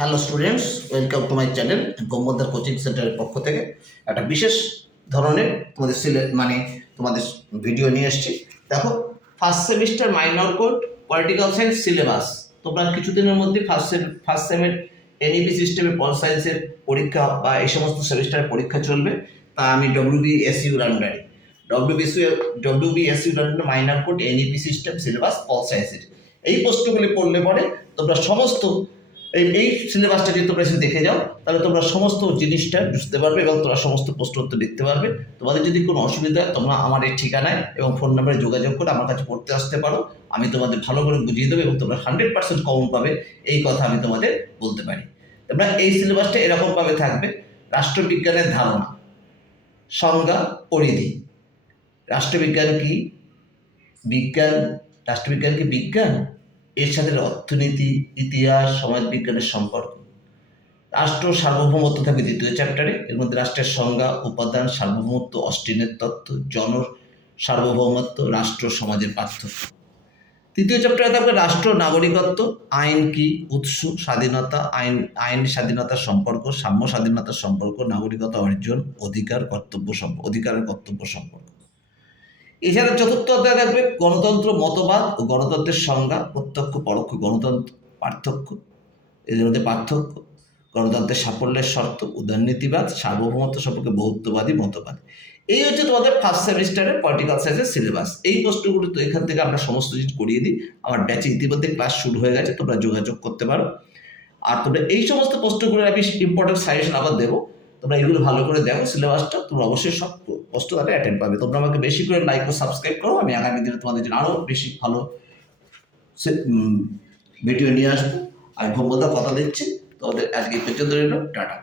Hello students, welcome to my channel গম্বদার coaching সেন্টারের পক্ষ থেকে একটা বিশেষ ধরনের তোমাদের ভিডিও নিয়ে এসেছি। দেখো, first semester minor code political science syllabus তোমরা কিছুদিনের মধ্যে ফার্স্ট সেমের এনইপি সিস্টেমে পল সায়েন্সের পরীক্ষা বা এই সমস্ত সেমিস্টারের পরীক্ষা চলবে। তা আমি ডব্লিউবিএসইউর আন্ডারে minor code NEP system syllabus pol সায়েন্সের এই প্রশ্নগুলি পড়লে পরে তোমরা সমস্ত এই সিলেবাসটা যদি তোমরা এসে দেখে যাও, তাহলে তোমরা সমস্ত জিনিসটা বুঝতে পারবে এবং তোমরা সমস্ত প্রশ্ন উত্তর লিখতে পারবে। তোমাদের যদি কোনো অসুবিধা হয়, তোমরা আমার এই ঠিকানায় এবং ফোন নাম্বারে যোগাযোগ করে আমার কাছে পড়তে আসতে পারো। আমি তোমাদের ভালো করে বুঝিয়ে দেবো এবং তোমরা 100% কমন পাবে, এই কথা আমি তোমাদের বলতে পারি। তোমরা এই সিলেবাসটা এরকমভাবে থাকবে: রাষ্ট্রবিজ্ঞানের ধারণা, সংজ্ঞা, পরিধি। রাষ্ট্রবিজ্ঞান কি? রাষ্ট্রবিজ্ঞান কি বিজ্ঞান? এর সাথে অর্থনীতি, ইতিহাস, সমাজবিজ্ঞানের সম্পর্ক। রাষ্ট্র সার্বভৌমত্ব থাকবে দ্বিতীয় চ্যাপ্টারে। এর মধ্যে রাষ্ট্রের সংজ্ঞা, উপাদান, সার্বভৌমত্ব, অস্টিনের তত্ত্ব, জন সার্বভৌমত্ব, রাষ্ট্র সমাজের পার্থক্য। তৃতীয় চ্যাপ্টারে থাকবে রাষ্ট্র নাগরিকত্ব, আইন কি, উৎস, স্বাধীনতা, আইন স্বাধীনতার সম্পর্ক, সাম্য স্বাধীনতার সম্পর্ক, নাগরিকতা অর্জন, অধিকার অধিকারের কর্তব্য সম্পর্ক। এছাড়া চতুর্থ অধ্যায় থাকবে গণতন্ত্র, মতবাদ ও গণতন্ত্রের সংজ্ঞা, প্রত্যক্ষ পরোক্ষ গণতন্ত্র, পার্থক্য, এদের মধ্যে পার্থক্য, গণতন্ত্রের সাফল্যের শর্ত, উদারনীতিবাদ, সার্বভৌমত্ব সম্পর্কে বহুত্ববাদী মতবাদ। এই হচ্ছে তোমাদের ফার্স্ট সেমিস্টারের পলিটিক্যাল সায়েন্সের সিলেবাস। এই প্রশ্নগুলো তো এখান থেকে আমরা সমস্ত কিছু করিয়ে দিই। আমার ব্যাচে ইতিমধ্যে ক্লাস শুরু হয়ে গেছে, তোমরা যোগাযোগ করতে পারো। আর তোমরা এই সমস্ত প্রশ্নগুলোর আমি ইম্পর্টেন্ট সাজেশন আবার দেবো। তোমরা এগুলো ভালো করে দেখো সিলেবাসটা, তোমরা অবশ্যই সব প্রশ্ন তাদের অ্যাটেন্ড পাবে। তোমরা আমাকে বেশি করে লাইক ও সাবস্ক্রাইব করো। আমি আগামী দিনে তোমাদের জন্য আরও বেশি ভালো ভিডিও নিয়ে আসবো। আমি ভব্যতা কথা দিচ্ছি। তোমাদের আজকে এই পর্যন্ত রইল। টাটা।